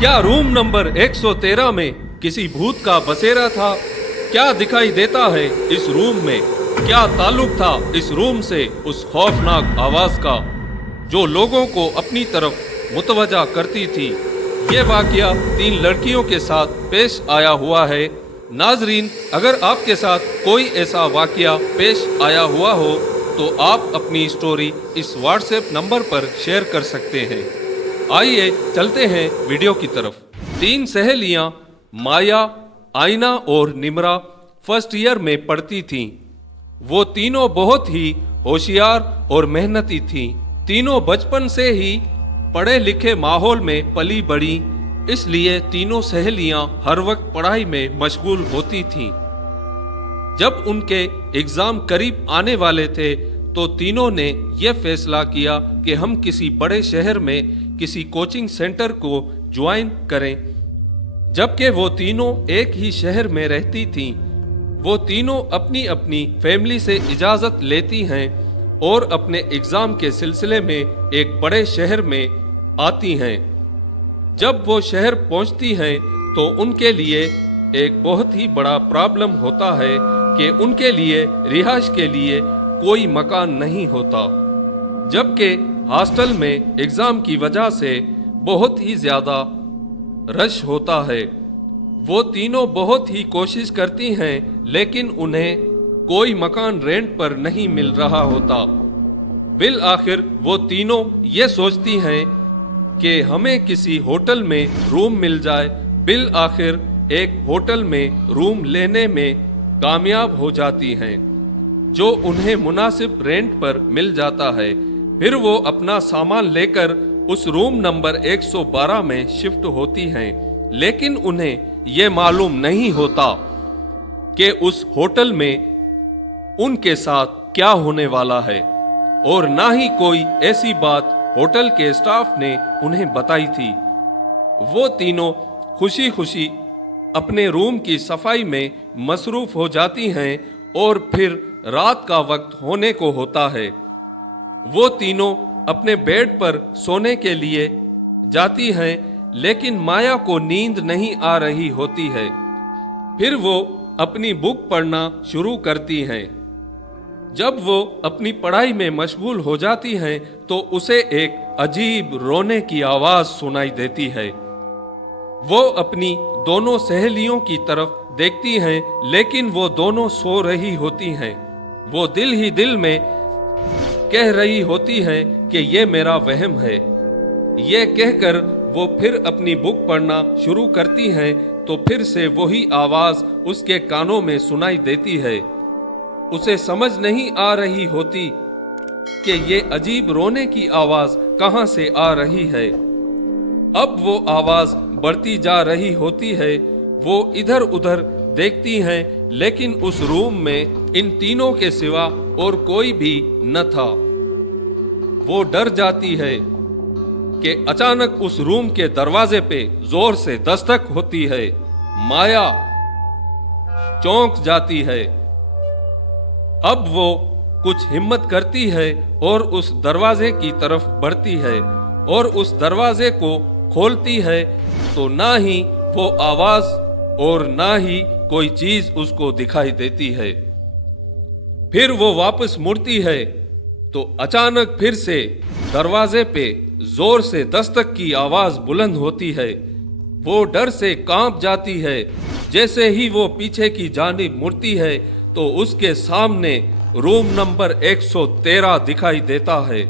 क्या room number 113 में किसी भूत का बसेरा था? क्या दिखाई देता है इस रूम में? क्या ताल्लुक था इस रूम से उस खौफनाक आवाज का जो लोगों को अपनी तरफ मुतवज्जा करती थी? ये वाकया 3 लड़कियों के साथ पेश आया हुआ है। नाजरीन, अगर आपके साथ कोई ऐसा वाकया पेश आया हुआ हो तो आप अपनी स्टोरी इस व्हाट्सएप नंबर पर शेयर कर सकते हैं। आइए चलते हैं वीडियो की तरफ। 3 सहेलियां माया, आइना और निमरा फर्स्ट ईयर में पढ़ती थीं। वो तीनों बहुत ही होशियार और मेहनती थीं। तीनों बचपन से ही पढ़े लिखे माहौल में पली बड़ी, इसलिए तीनों सहेलियां हर वक्त पढ़ाई में मशगूल होती थीं। जब उनके एग्जाम करीब आने वाले थे तो तीनों ने यह फैसला किया कि हम किसी बड़े शहर में किसी कोचिंग सेंटर को ज्वाइन करें। जबकि वो तीनों एक ही शहर में रहती थीं, वो तीनों अपनी अपनी फैमिली से इजाज़त लेती हैं और अपने एग्ज़ाम के सिलसिले में एक बड़े शहर में आती हैं। जब वो शहर पहुंचती हैं तो उनके लिए एक बहुत ही बड़ा प्रॉब्लम होता है कि उनके लिए रिहाइश के लिए कोई मकान नहीं होता। जबकि हॉस्टल में एग्जाम की वजह से बहुत ही ज्यादा रश होता है। वो तीनों बहुत ही कोशिश करती हैं लेकिन उन्हें कोई मकान रेंट पर नहीं मिल रहा होता। बिल आखिर वो तीनों ये सोचती हैं कि हमें किसी होटल में रूम मिल जाए। बिल आखिर एक होटल में रूम लेने में कामयाब हो जाती हैं जो उन्हें मुनासिब रेंट पर मिल जाता है। फिर वो अपना सामान लेकर उस रूम नंबर 112 में शिफ्ट होती हैं, लेकिन उन्हें ये मालूम नहीं होता कि उस होटल में उनके साथ क्या होने वाला है, और ना ही कोई ऐसी बात होटल के स्टाफ ने उन्हें बताई थी। वो तीनों खुशी खुशी अपने रूम की सफाई में मसरूफ हो जाती हैं और फिर रात का वक्त होने को होता है। वो तीनों अपने बेड पर सोने के लिए जाती हैं, लेकिन माया को नींद नहीं आ रही होती है। फिर वो अपनी बुक पढ़ना शुरू करती हैं। जब वो अपनी पढ़ाई में मशगूल हो जाती हैं तो उसे एक अजीब रोने की आवाज सुनाई देती है। वो अपनी दोनों सहेलियों की तरफ देखती हैं, लेकिन वो दोनों सो रही होती हैं। वो दिल ही दिल में कह रही होती हैं कि ये मेरा वहम है। ये कहकर वो फिर अपनी बुक पढ़ना शुरू करती हैं तो फिर से वही आवाज उसके कानों में सुनाई देती है। उसे समझ नहीं आ रही होती कि ये अजीब रोने की आवाज कहां से आ रही है। अब वो आवाज बढ़ती जा रही होती है। वो इधर उधर देखती हैं, लेकिन उस रूम में इन तीनों के सिवा और कोई भी न था। वो डर जाती है कि अचानक उस रूम के दरवाजे पे जोर से दस्तक होती है। माया चौंक जाती है। अब वो कुछ हिम्मत करती है और उस दरवाजे की तरफ बढ़ती है और उस दरवाजे को खोलती है तो ना ही वो आवाज और ना ही कोई चीज उसको दिखाई देती है। फिर वो वापस मुड़ती है तो अचानक फिर से दरवाजे पे जोर से दस्तक की आवाज बुलंद होती है। वो डर से कांप जाती है। जैसे ही वो पीछे की जानिब मुड़ती है तो उसके सामने रूम नंबर 113 दिखाई देता है।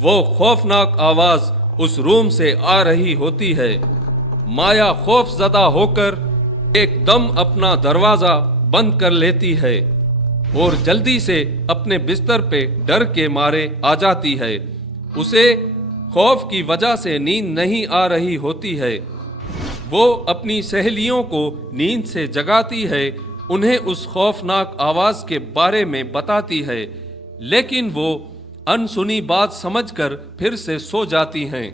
वो खौफनाक आवाज उस रूम से आ रही होती है। माया खौफजदा होकर एकदम अपना दरवाजा बंद कर लेती है और जल्दी से अपने बिस्तर पे डर के मारे आ जाती है। उसे खौफ की वजह से नींद नहीं आ रही होती है। वो अपनी सहेलियों को नींद से जगाती है, उन्हें उस खौफनाक आवाज के बारे में बताती है, लेकिन वो अनसुनी बात समझकर फिर से सो जाती हैं।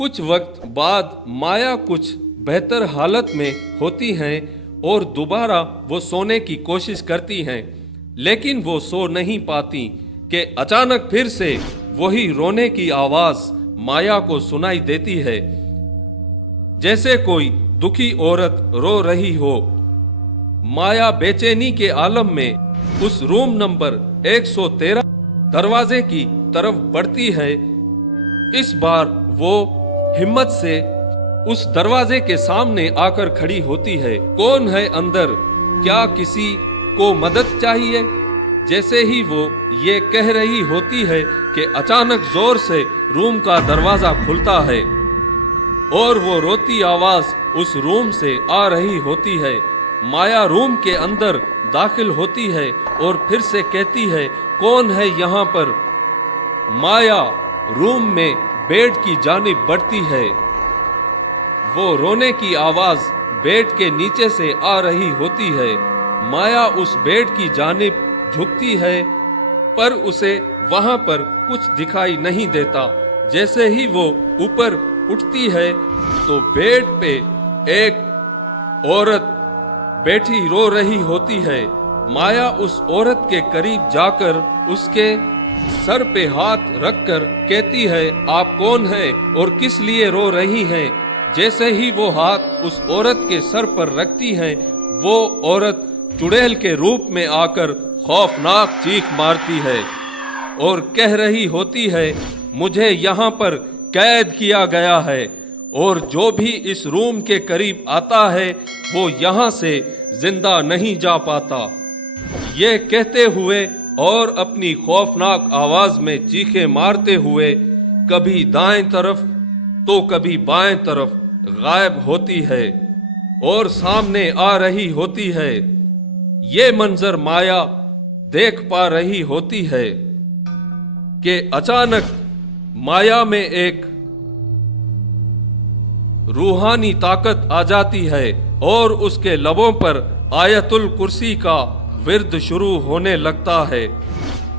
कुछ वक्त बाद माया कुछ बेहतर हालत में होती हैं और दोबारा वो सोने की कोशिश करती हैं, लेकिन वो सो नहीं पाती कि अचानक फिर से वही रोने की आवाज माया को सुनाई देती है। जैसे कोई दुखी औरत रो रही हो। माया बेचैनी के आलम में उस रूम नंबर 113 दरवाजे की तरफ बढ़ती है। इस बार वो हिम्मत से उस दरवाजे के सामने आकर खड़ी होती है। कौन है अंदर? क्या किसी को मदद चाहिए? जैसे ही वो ये कह रही होती है कि अचानक जोर से रूम का दरवाजा खुलता है और वो रोती आवाज उस रूम से आ रही होती है। माया रूम के अंदर दाखिल होती है और फिर से कहती है, कौन है यहाँ पर? माया रूम में बेड की जानिब बढ़ती है। वो रोने की आवाज बेड के नीचे से आ रही होती है। माया उस बेड की जानिब झुकती है, पर उसे वहां पर कुछ दिखाई नहीं देता। जैसे ही वो ऊपर उठती है तो बेड पे एक औरत बैठी रो रही होती है। माया उस औरत के करीब जाकर उसके सर पे हाथ रखकर कहती है, आप कौन हैं और किस लिए रो रही हैं? जैसे ही वो हाथ उस औरत के सर पर रखती है, वो औरत चुड़ैल के रूप में आकर खौफनाक चीख मारती है और कह रही होती है, मुझे यहाँ पर कैद किया गया है और जो भी इस रूम के करीब आता है वो यहाँ से जिंदा नहीं जा पाता। ये कहते हुए और अपनी खौफनाक आवाज में चीखें मारते हुए कभी दाएं तरफ तो कभी बाएं तरफ गायब होती है और सामने आ रही होती है। ये मंजर माया देख पा रही होती है कि अचानक माया में एक रूहानी ताकत आ जाती है और उसके लबों पर आयतुल कुर्सी का विर्द शुरू होने लगता है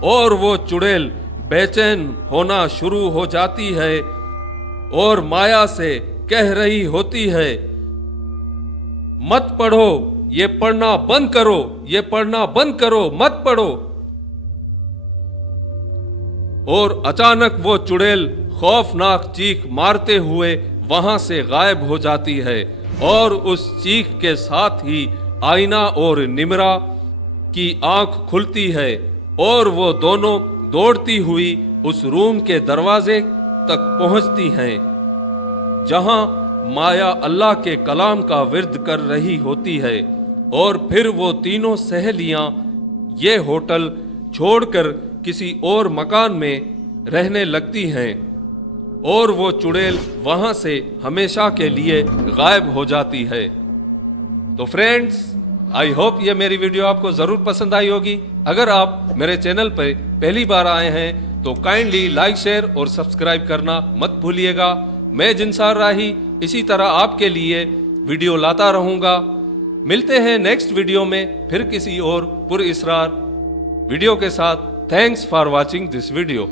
और वो चुड़ैल बेचैन होना शुरू हो जाती है और माया से कह रही होती है, मत पढ़ो, ये पढ़ना बंद करो, ये पढ़ना बंद करो, मत पढ़ो। और अचानक वो चुड़ैल खौफनाक चीख मारते हुए वहां से गायब हो जाती है और उस चीख के साथ ही आईना और निमरा की आंख खुलती है और वो दोनों दौड़ती हुई उस रूम के दरवाजे तक पहुंचती हैं जहां माया अल्लाह के कलाम का विर्द कर रही होती है। और फिर वो तीनों सहेलियां ये होटल छोड़कर किसी और मकान में रहने लगती हैं और वो चुड़ैल वहां से हमेशा के लिए गायब हो जाती है। तो फ्रेंड्स, आई होप ये मेरी वीडियो आपको जरूर पसंद आई होगी। अगर आप मेरे चैनल पर पहली बार आए हैं तो काइंडली लाइक, शेयर और सब्सक्राइब करना मत भूलिएगा। मैं जिनसार राही इसी तरह आपके लिए वीडियो लाता रहूंगा। मिलते हैं नेक्स्ट वीडियो में फिर किसी और पुरअसरार वीडियो के साथ। Thanks for watching this video.